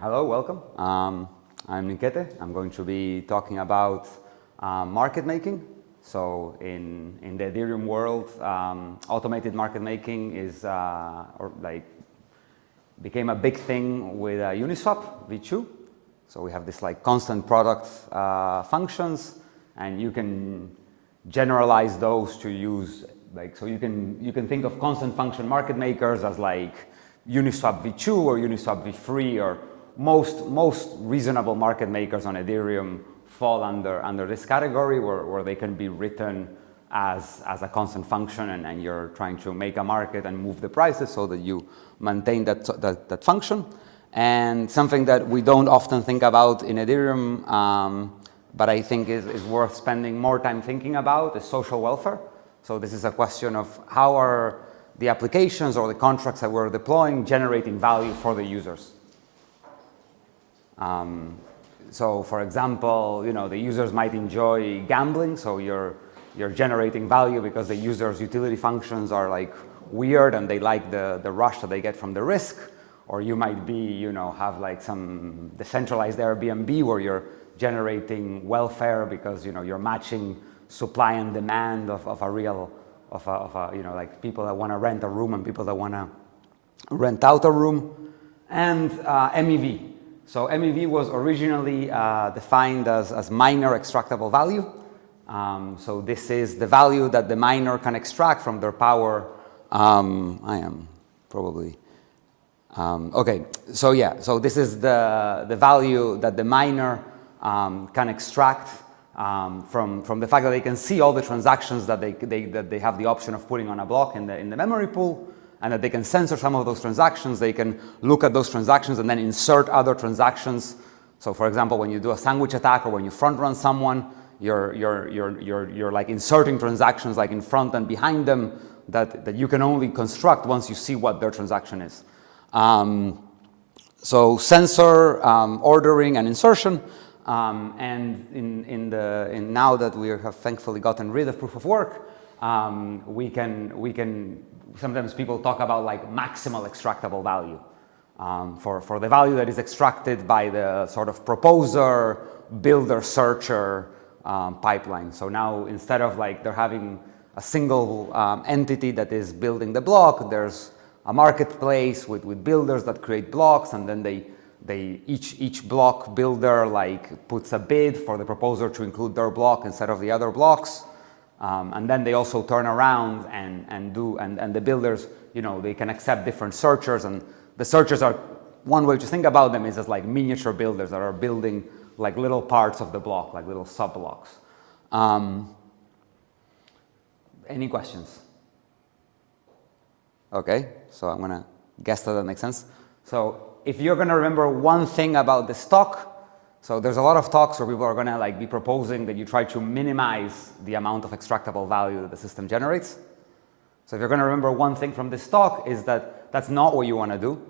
Hello, welcome. I'm Nikete. I'm going to be talking about market making. So in the Ethereum world, automated market making is became a big thing with Uniswap v2. So we have this like constant product functions, and you can generalize those to use so you can think of constant function market makers as like Uniswap v2 or Uniswap v3, or most reasonable market makers on Ethereum fall under this category where they can be written as a constant function, and you're trying to make a market and move the prices so that you maintain that function. And something that we don't often think about in Ethereum, but I think is worth spending more time thinking about, is social welfare. So this is a question of how are the applications or the contracts that we're deploying generating value for the users. So for example, the users might enjoy gambling, so you're generating value because the users' utility functions are like weird and they like the rush that they get from the risk. Or you might be, have like some decentralized Airbnb where you're generating welfare because you're matching supply and demand of like people that want to rent a room and people that want to rent out a room. And MEV. So MEV was originally defined as miner extractable value. So this is the value that the miner can extract from their power. Okay, so yeah, so this is the value that the miner can extract from the fact that they can see all the transactions that they have the option of putting on a block in the memory pool, and that they can censor some of those transactions. They can look at those transactions and then insert other transactions. So for example, when you do a sandwich attack or when you front run someone, you're like inserting transactions like in front and behind them that you can only construct once you see what their transaction is. So censor, ordering, and insertion. And now that we have thankfully gotten rid of proof of work, we can sometimes people talk about like maximal extractable value for the value that is extracted by the sort of proposer, builder, searcher pipeline. So now instead of like they're having a single entity that is building the block, there's a marketplace with builders that create blocks, and then each block builder like puts a bid for the proposer to include their block instead of the other blocks. And then they also turn around and the builders, they can accept different searchers, and the searchers are, one way to think about them is as like miniature builders that are building like little parts of the block, like little sub blocks. Any questions? Okay, so I'm gonna guess that makes sense. So if you're gonna remember one thing about this talk, so there's a lot of talks where people are gonna like be proposing that you try to minimize the amount of extractable value that the system generates. So if you're gonna remember one thing from this talk is that that's not what you wanna do.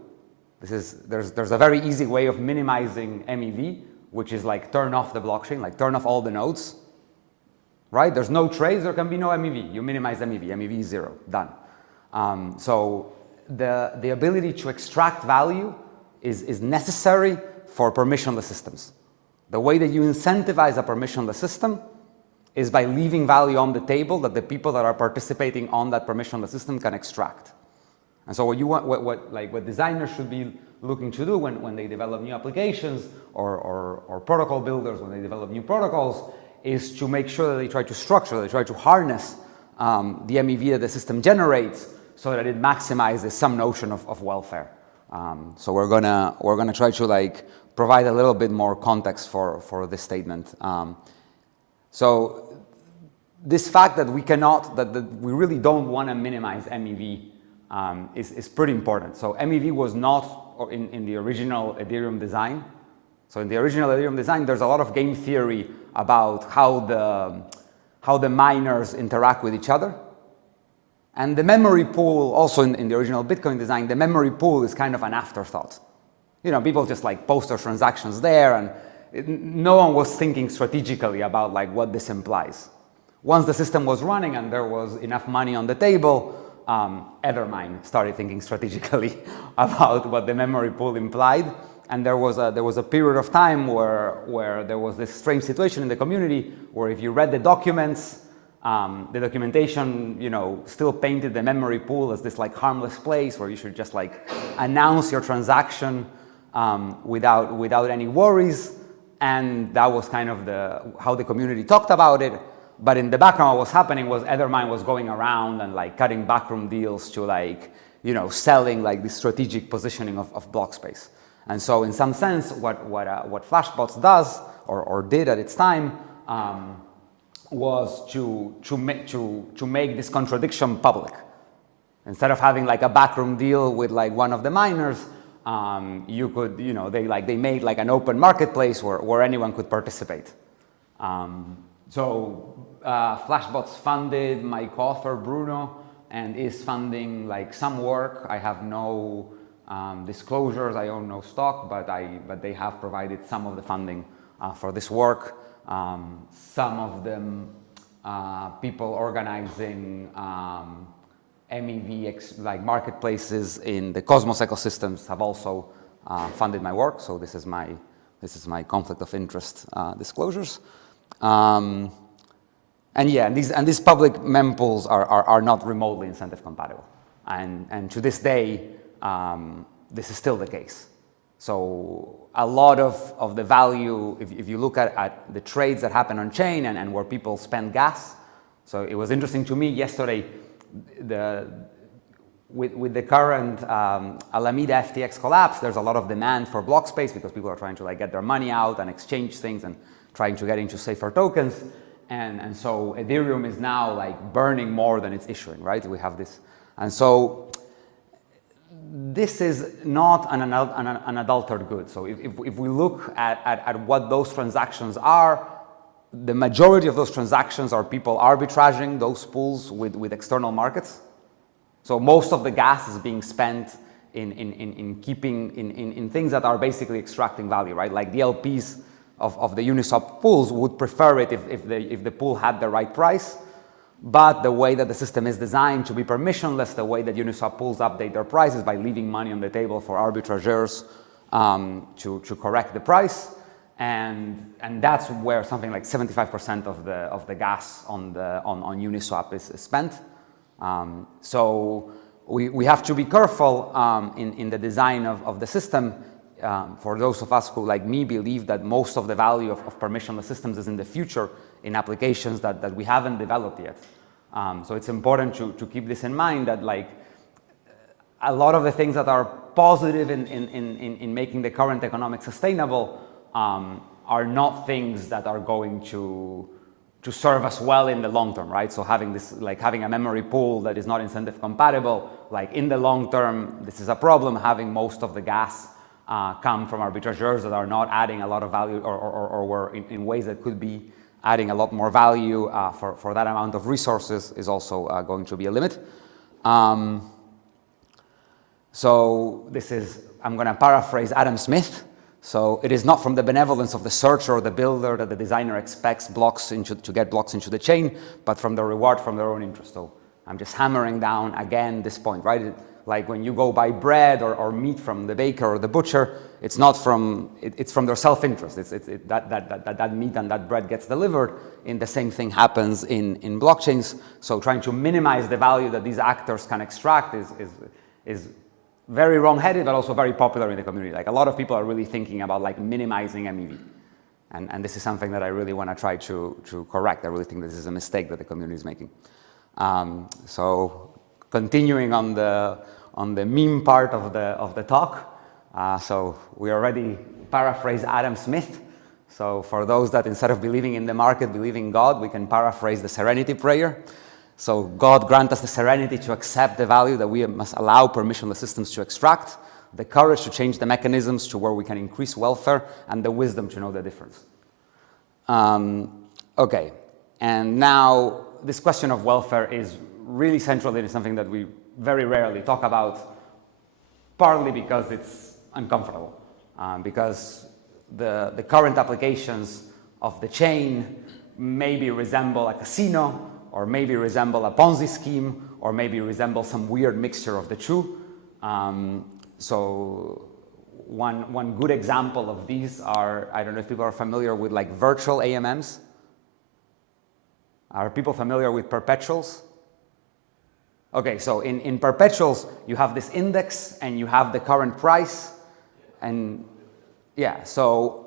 There's a very easy way of minimizing MEV, which is like turn off the blockchain, like turn off all the nodes, right? There's no trades, there can be no MEV. You minimize MEV, MEV is 0, done. So the ability to extract value is necessary for permissionless systems. The way that you incentivize a permissionless system is by leaving value on the table that the people that are participating on that permissionless system can extract. And so what designers should be looking to do when they develop new applications or protocol builders when they develop new protocols is to make sure that they try to structure, they try to harness the MEV that the system generates so that it maximizes some notion of welfare. So we're gonna try to like provide a little bit more context for this statement. So this fact that we really don't want to minimize MEV is pretty important. So MEV was not in the original Ethereum design. So in the original Ethereum design, there's a lot of game theory about how the miners interact with each other. And the memory pool, also in the original Bitcoin design, the memory pool is kind of an afterthought. People just like post their transactions there, and no one was thinking strategically about like what this implies. Once the system was running and there was enough money on the table, Evermind started thinking strategically about what the memory pool implied, And there was a period of time where there was this strange situation in the community where if you read the documents, the documentation, still painted the memory pool as this like harmless place where you should just like announce your transaction without any worries. And that was kind of how the community talked about it. But in the background, what was happening was Ethermine was going around and like cutting backroom deals to like, selling like the strategic positioning of blockspace. And so in some sense, what Flashbots does or did at its time was to make this contradiction public. Instead of having like a backroom deal with like one of the miners, you could, they made like an open marketplace where anyone could participate. So Flashbots funded my co-author Bruno and is funding like some work. I have no disclosures, I own no stock, but they have provided some of the funding for this work. Some of them people organizing MEV like marketplaces in the Cosmos ecosystems have also funded my work. So this is my conflict of interest disclosures. And these public mempools are not remotely incentive compatible, and to this day this is still the case. So a lot of the value, if you look at the trades that happen on chain and where people spend gas. So it was interesting to me yesterday, with the current Alameda FTX collapse, there's a lot of demand for block space because people are trying to like get their money out and exchange things and trying to get into safer tokens. And so Ethereum is now like burning more than it's issuing, right? We have this. And so this is not an adulterated good. So if we look at what those transactions are, the majority of those transactions are people arbitraging those pools with external markets. So most of the gas is being spent in things that are basically extracting value, right? Like the LPs of the Uniswap pools would prefer it if the pool had the right price. But the way that the system is designed to be permissionless, the way that Uniswap pools update their prices by leaving money on the table for arbitrageurs to correct the price. And that's where something like 75% of the gas on Uniswap is spent. So we have to be careful in the design of the system. For those of us who, like me, believe that most of the value of permissionless systems is in the future in applications that we haven't developed yet. So it's important to keep this in mind, that like a lot of the things that are positive in making the current economics sustainable are not things that are going to serve us well in the long term, right? So having this, like having a memory pool that is not incentive compatible, like in the long term, this is a problem. Having most of the gas come from arbitrageurs that are not adding a lot of value or were in ways that could be adding a lot more value for that amount of resources is also going to be a limit. So this is, I'm going to paraphrase Adam Smith. So it is not from the benevolence of the searcher or the builder that the designer expects to get blocks into the chain, but from the reward from their own interest. So I'm just hammering down again this point, right? Like when you go buy bread or meat from the baker or the butcher, it's not from, it's from their self-interest. That meat and that bread gets delivered, and the same thing happens in blockchains. So trying to minimize the value that these actors can extract is very wrong-headed, but also very popular in the community. Like a lot of people are really thinking about like minimizing MEV. And this is something that I really want to try to correct. I really think this is a mistake that the community is making. So continuing on the meme part of the talk. So we already paraphrase Adam Smith. So for those that instead of believing in the market, believe in God, we can paraphrase the serenity prayer. So God grant us the serenity to accept the value that we must allow permissionless systems to extract, the courage to change the mechanisms to where we can increase welfare, and the wisdom to know the difference. Okay, and now this question of welfare is really central. It is something that we very rarely talk about, partly because it's uncomfortable, because the current applications of the chain maybe resemble a casino, or maybe resemble a Ponzi scheme, or maybe resemble some weird mixture of the two. So one good example of these are, I don't know if people are familiar with like virtual AMMs. Are people familiar with perpetuals? Okay, so in perpetuals, you have this index and you have the current price. And yeah, so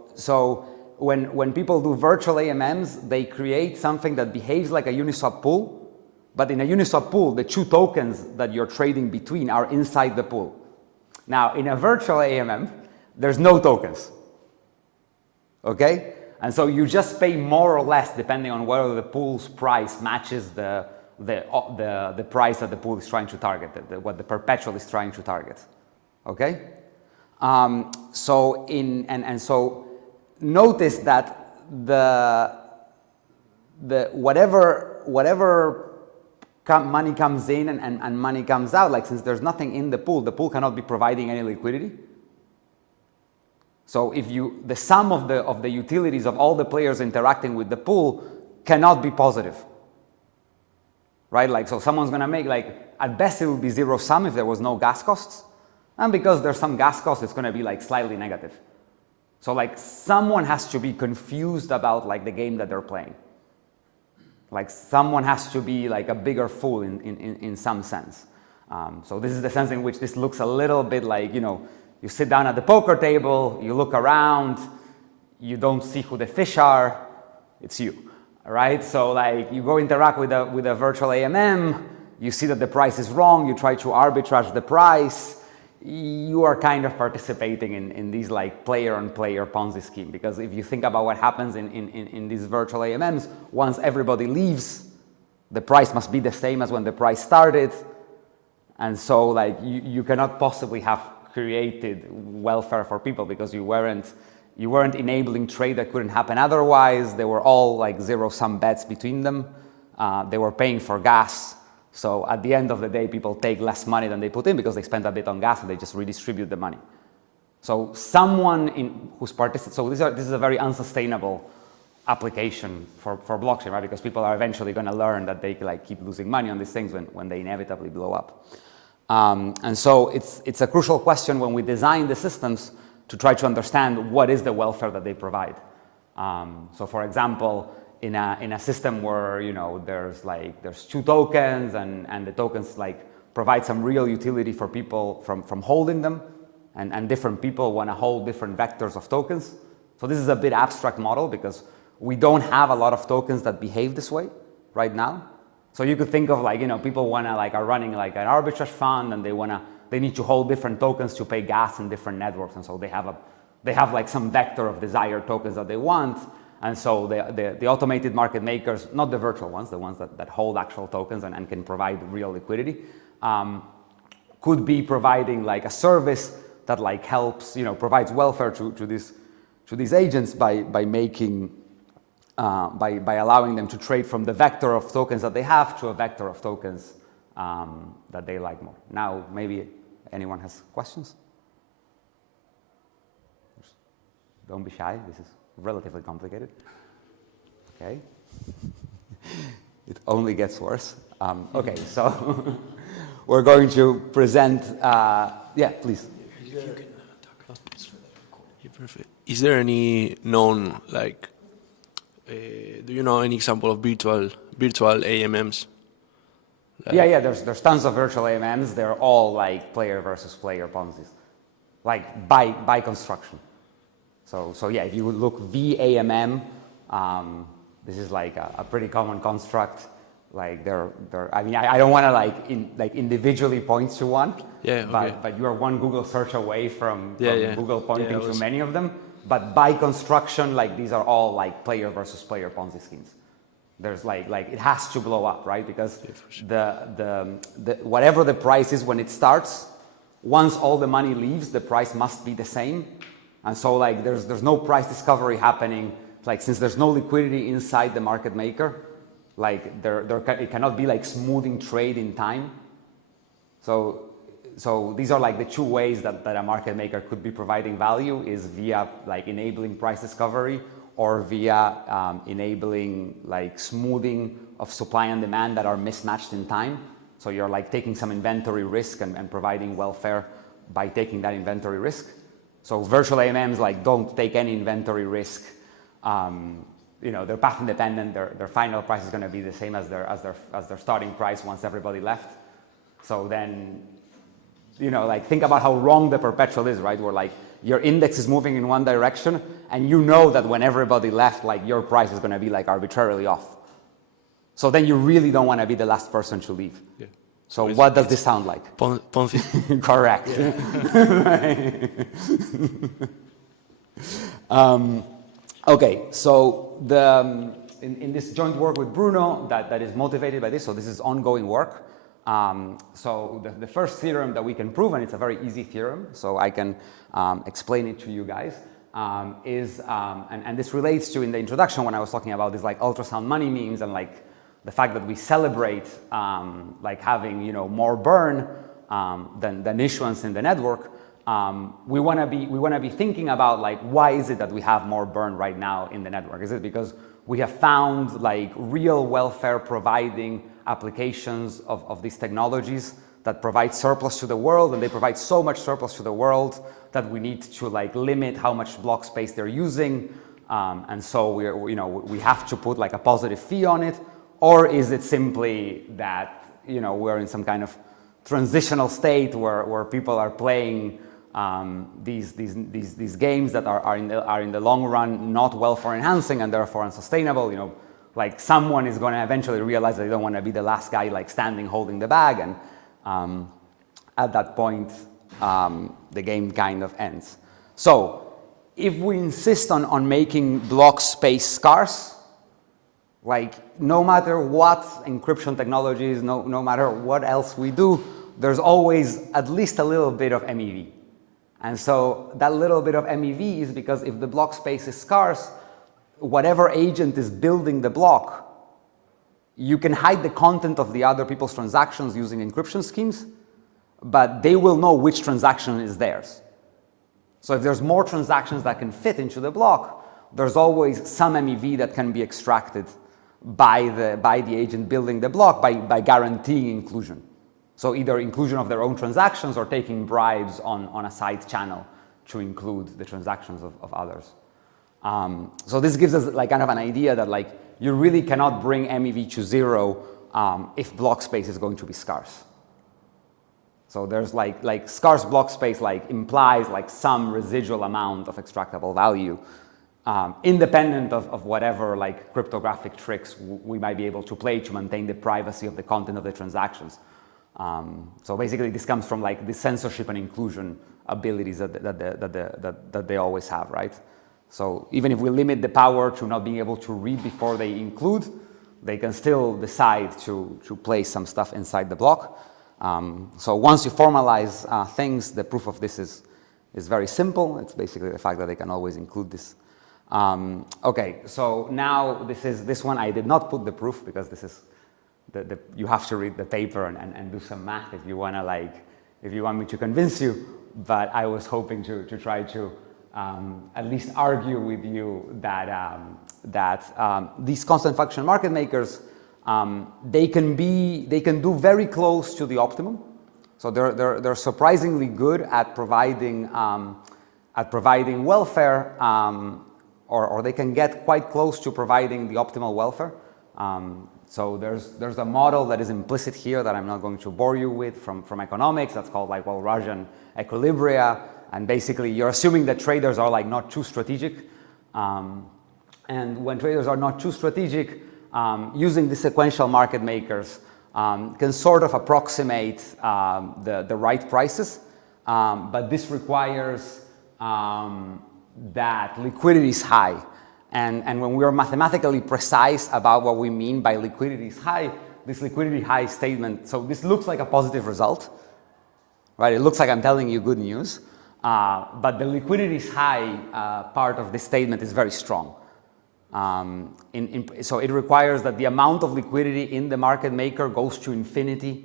when people do virtual AMMs, they create something that behaves like a Uniswap pool. But in a Uniswap pool, the two tokens that you're trading between are inside the pool. Now, in a virtual AMM, there's no tokens. Okay? And so you just pay more or less depending on whether the pool's price matches the price that the pool is trying to target, what the perpetual is trying to target. Okay? So notice that whatever money comes in and money comes out, like since there's nothing in the pool cannot be providing any liquidity. So if the sum of the utilities of all the players interacting with the pool cannot be positive, right? Like, so someone's going to make, like, at best it would be zero sum if there was no gas costs, and because there's some gas costs, it's going to be like slightly negative. So like someone has to be confused about like the game that they're playing. Like someone has to be like a bigger fool in some sense. So this is the sense in which this looks a little bit like, you know, you sit down at the poker table, you look around, you don't see who the fish are, it's you, right? So like you go interact with a virtual AMM, you see that the price is wrong, you try to arbitrage the price, you are kind of participating in these like player-on-player Ponzi scheme, because if you think about what happens in these virtual AMMs, once everybody leaves, the price must be the same as when the price started, and so like you cannot possibly have created welfare for people because you weren't enabling trade that couldn't happen otherwise. They were all like zero-sum bets between them. They were paying for gas. So at the end of the day, people take less money than they put in because they spent a bit on gas and they just redistribute the money. So someone who's participating, so this is a very unsustainable application for blockchain, right? Because people are eventually going to learn that they like keep losing money on these things when they inevitably blow up. And so it's a crucial question when we design the systems to try to understand what is the welfare that they provide. So for example, in a system where, you know, there's two tokens and the tokens like provide some real utility for people from holding them, and different people want to hold different vectors of tokens. So this is a bit abstract model because we don't have a lot of tokens that behave this way right now. So you could think of like, you know, people are running like an arbitrage fund and they need to hold different tokens to pay gas in different networks, and so they have like some vector of desired tokens that they want. And so the automated market makers, not the virtual ones, the ones that hold actual tokens and can provide real liquidity, could be providing like a service that like helps, you know, provides welfare to these agents by making by allowing them to trade from the vector of tokens that they have to a vector of tokens that they like more. Now, maybe anyone has questions? Don't be shy. This is relatively complicated. Okay. It only gets worse. Okay, so we're going to present. Yeah, please. You can talk. Yeah, perfect. Is there any known like? Do you know any example of virtual AMMs? Yeah. There's tons of virtual AMMs. They're all like player versus player Ponzi's, like by construction. So yeah, if you would look VAMM, this is like a pretty common construct. Like I mean, I don't want to like individually point to one. Yeah. Okay. But you are one Google search away from Google pointing to many of them. But by construction, like these are all like player versus player Ponzi schemes. There's like it has to blow up, right? Because the whatever the price is when it starts, once all the money leaves, the price must be the same. And so like there's no price discovery happening. Like since there's no liquidity inside the market maker, like it cannot be like smoothing trade in time. So these are like the two ways that a market maker could be providing value, is via like enabling price discovery or via enabling like smoothing of supply and demand that are mismatched in time. So you're like taking some inventory risk and providing welfare by taking that inventory risk. So virtual AMMs like don't take any inventory risk. They're path independent. Their final price is going to be the same as their starting price once everybody left. So then, think about how wrong the perpetual is, right? Where like your index is moving in one direction, and you know that when everybody left, like your price is going to be like arbitrarily off. So then you really don't want to be the last person to leave. Yeah. So what does this sound like? Ponzi. Correct. Yeah. Okay, so in this joint work with Bruno that is motivated by this, so this is ongoing work. So the first theorem that we can prove, and it's a very easy theorem, so I can explain it to you guys, is, and this relates to in the introduction when I was talking about this like ultrasound money memes and like the fact that we celebrate like having more burn than issuance in the network. We want to be thinking about like why is it that we have more burn right now in the network? Is it because we have found like real welfare providing applications of these technologies that provide surplus to the world, and they provide so much surplus to the world that we need to like limit how much block space they're using, and so we have to put like a positive fee on it? Or is it simply that we're in some kind of transitional state where people are playing these games that are in the long run not welfare enhancing and therefore unsustainable? Like someone is going to eventually realize that they don't want to be the last guy like standing holding the bag, and at that point the game kind of ends. So if we insist on making block space scarce, like no matter what encryption technologies, no matter what else we do, there's always at least a little bit of MEV. And so that little bit of MEV is because if the block space is scarce, whatever agent is building the block, you can hide the content of the other people's transactions using encryption schemes, but they will know which transaction is theirs. So if there's more transactions that can fit into the block, there's always some MEV that can be extracted by the agent building the block by guaranteeing inclusion. So either inclusion of their own transactions or taking bribes on a side channel to include the transactions of others. So this gives us like kind of an idea that like you really cannot bring MEV to zero if block space is going to be scarce. So there's like scarce block space like implies like some residual amount of extractable value, independent of whatever like cryptographic tricks we might be able to play to maintain the privacy of the content of the transactions. So basically this comes from like the censorship and inclusion abilities that they always have, right? So even if we limit the power to not being able to read before they include, they can still decide to place some stuff inside the block. So once you formalize things, the proof of this is very simple. It's basically the fact that they can always include this. Okay, so now this one I did not put the proof because this is you have to read the paper and do some math if you want to if you want me to convince you. But I was hoping to try to at least argue with you that these constant function market makers they can do very close to the optimum. So they're surprisingly good at providing welfare, or they can get quite close to providing the optimal welfare. So there's a model that is implicit here that I'm not going to bore you with from economics. That's called like Walrasian equilibria, and basically you're assuming that traders are like not too strategic, and when traders are not too strategic, using the sequential market makers can sort of approximate the right prices, but this requires that liquidity is high. And when we are mathematically precise about what we mean by liquidity is high, this liquidity high statement, so this looks like a positive result, right? It looks like I'm telling you good news, but the liquidity is high part of this statement is very strong. So it requires that the amount of liquidity in the market maker goes to infinity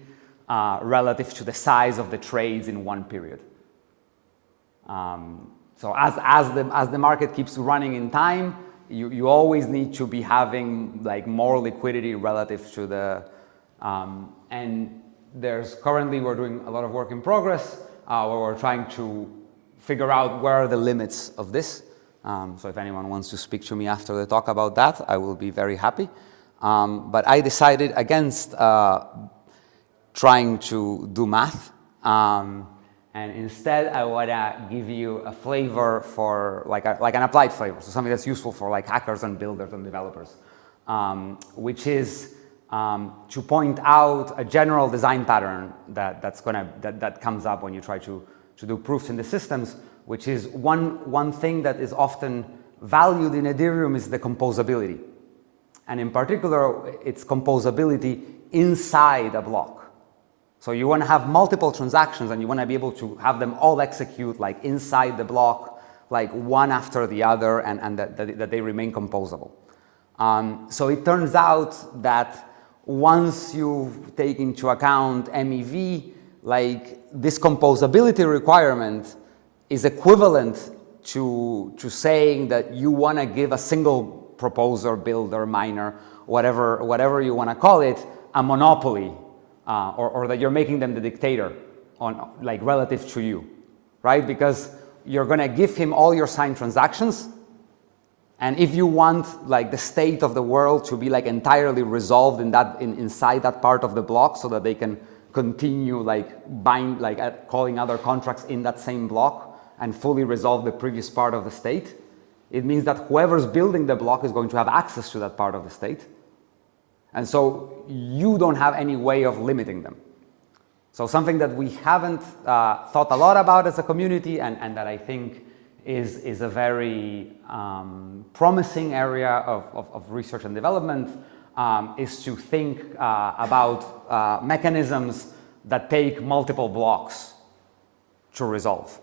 relative to the size of the trades in one period. So as the market keeps running in time, you always need to be having like more liquidity relative to the, and there's currently we're doing a lot of work in progress where we're trying to figure out where are the limits of this. So if anyone wants to speak to me after the talk about that, I will be very happy. But I decided against trying to do math. And instead, I want to give you a flavor for like an applied flavor, so something that's useful for like hackers and builders and developers, which is to point out a general design pattern that comes up when you try to do proofs in the systems, which is one thing that is often valued in Ethereum is the composability. And in particular, it's composability inside a block. So you want to have multiple transactions and you want to be able to have them all execute like inside the block, like one after the other, and that they remain composable. So it turns out that once you take into account MEV, like this composability requirement is equivalent to saying that you want to give a single proposer, builder, miner, whatever you want to call it, a monopoly, or that you're making them the dictator on like relative to you, right? Because you're going to give him all your signed transactions, and if you want like the state of the world to be like entirely resolved inside that part of the block, so that they can continue like calling other contracts in that same block and fully resolve the previous part of the state, it means that whoever's building the block is going to have access to that part of the state. And so you don't have any way of limiting them. So something that we haven't thought a lot about as a community, and that I think is a very promising area of research and development, is to think about mechanisms that take multiple blocks to resolve.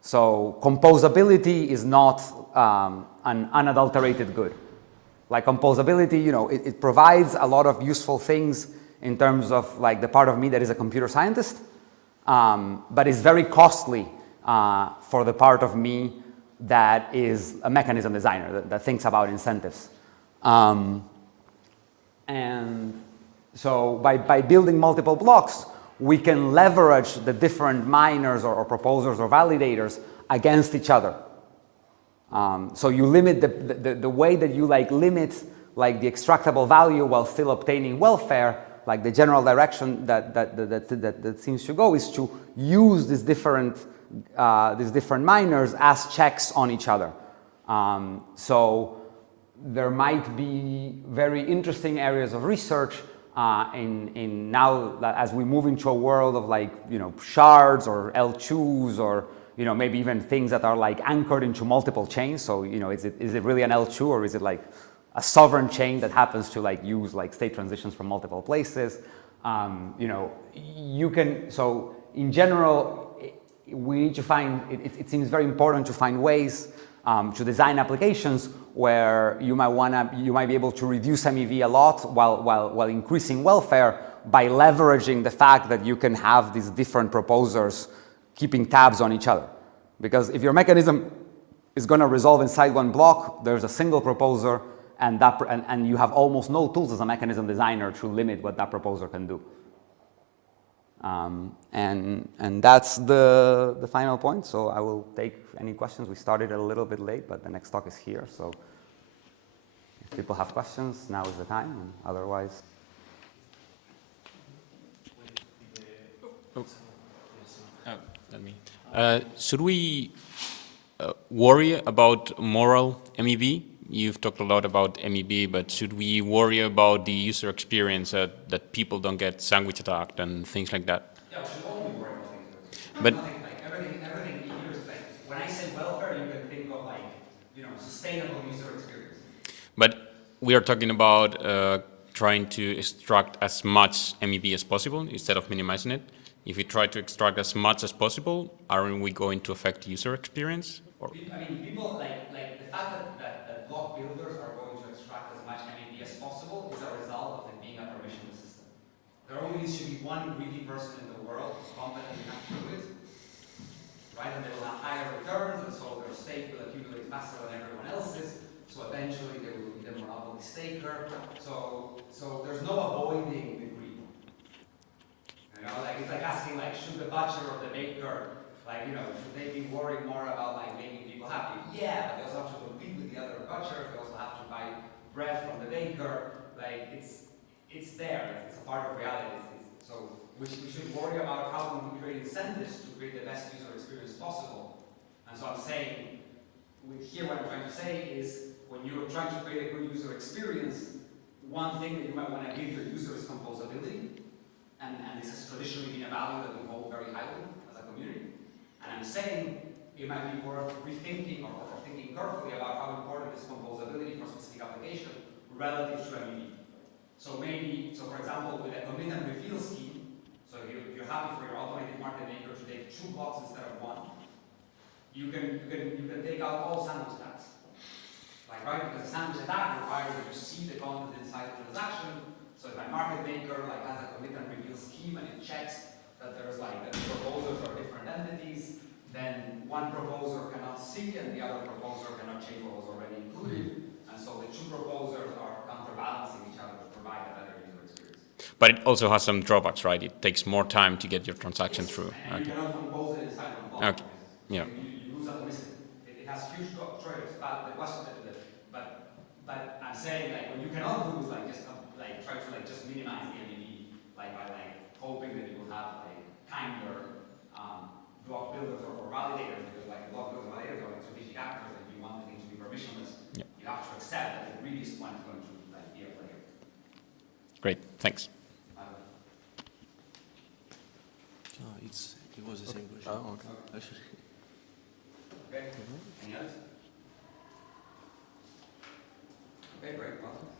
So composability is not an unadulterated good. Like composability, you know, it provides a lot of useful things in terms of like the part of me that is a computer scientist, but it's very costly for the part of me that is a mechanism designer, that thinks about incentives. And so by building multiple blocks, we can leverage the different miners or proposers or validators against each other. So you limit the way that you like limit like the extractable value while still obtaining welfare. Like the general direction that seems to go is to use these different miners as checks on each other. So there might be very interesting areas of research in now that as we move into a world of like, you know, shards or L2s, or, you know, maybe even things that are like anchored into multiple chains. So, you know, is it really an L2, or is it like a sovereign chain that happens to like use like state transitions from multiple places? You know, you can, so in general, we need to find, it seems very important to find ways to design applications where you might be able to reduce MEV a lot while increasing welfare by leveraging the fact that you can have these different proposers keeping tabs on each other. Because if your mechanism is going to resolve inside one block, there's a single proposer, and you have almost no tools as a mechanism designer to limit what that proposer can do. And that's the final point. So I will take any questions. We started a little bit late, but the next talk is here. So if people have questions, now is the time. And otherwise. Should we worry about moral MEV? You've talked a lot about MEV, but should we worry about the user experience that people don't get sandwich attacked and things like that? Yeah, we should only worry about the user experience. But Nothing, like everything here is like, when I say welfare, you can think of like, you know, sustainable user experience. But we are talking about trying to extract as much MEV as possible instead of minimizing it. If we try to extract as much as possible, aren't we going to affect user experience? Or? I mean, people like the fact that block builders are going to extract as much MEV as possible is a result of it being a permissionless system. There only needs to be one greedy person in the world who's competent enough to do it, right? And they will have higher returns, and so their stake will accumulate faster than everyone else's. So eventually they will be the monopoly staker. So there's no avoiding the greed. You know, like it's like asking, like, should the butcher or the baker Like, should they be worried more about like making people happy? Yeah, but they also have to compete with the other butchers. They also have to buy bread from the baker. Like, it's there. It's a part of reality. So we should worry about how can we create incentives to create the best user experience possible. And so I'm saying, here what I'm trying to say is, when you're trying to create a good user experience, one thing that you might want to give your user is composability. And this has traditionally been a value that we hold very highly as a community. And I'm saying it might be worth rethinking or thinking carefully about how important is composability for specific application relative to MEV. So for example, with a commit and reveal scheme, so if you're happy for your automated market maker to take 2 blocks instead of 1, you can take out all sandwich attacks. Like, right? Because a sandwich attack requires that you see the content inside the transaction. So if my market maker like has a commit and reveal scheme and it checks that there's like that the proposers are different entities, then one proposer cannot see and the other proposer cannot change what was already included. And so the 2 proposers are counterbalancing each other to provide a better user experience. But it also has some drawbacks, right? It takes more time to get your transaction through. And you cannot compose it inside one block. Okay. Yeah. You lose atomicity. It has huge trade-offs. But the question but I'm saying, like, when you cannot lose, like, just try to like just minimize the MEV, like by like hoping that you will have like kinder block builders or validators, because like block builders and validators are like strategic actors, and if you want the thing to be permissionless, Yeah. you have to accept that the greediest one is going to like be a player. Great. Thanks. It was the same question. Oh, okay. Okay. Any others? Okay, great. Well.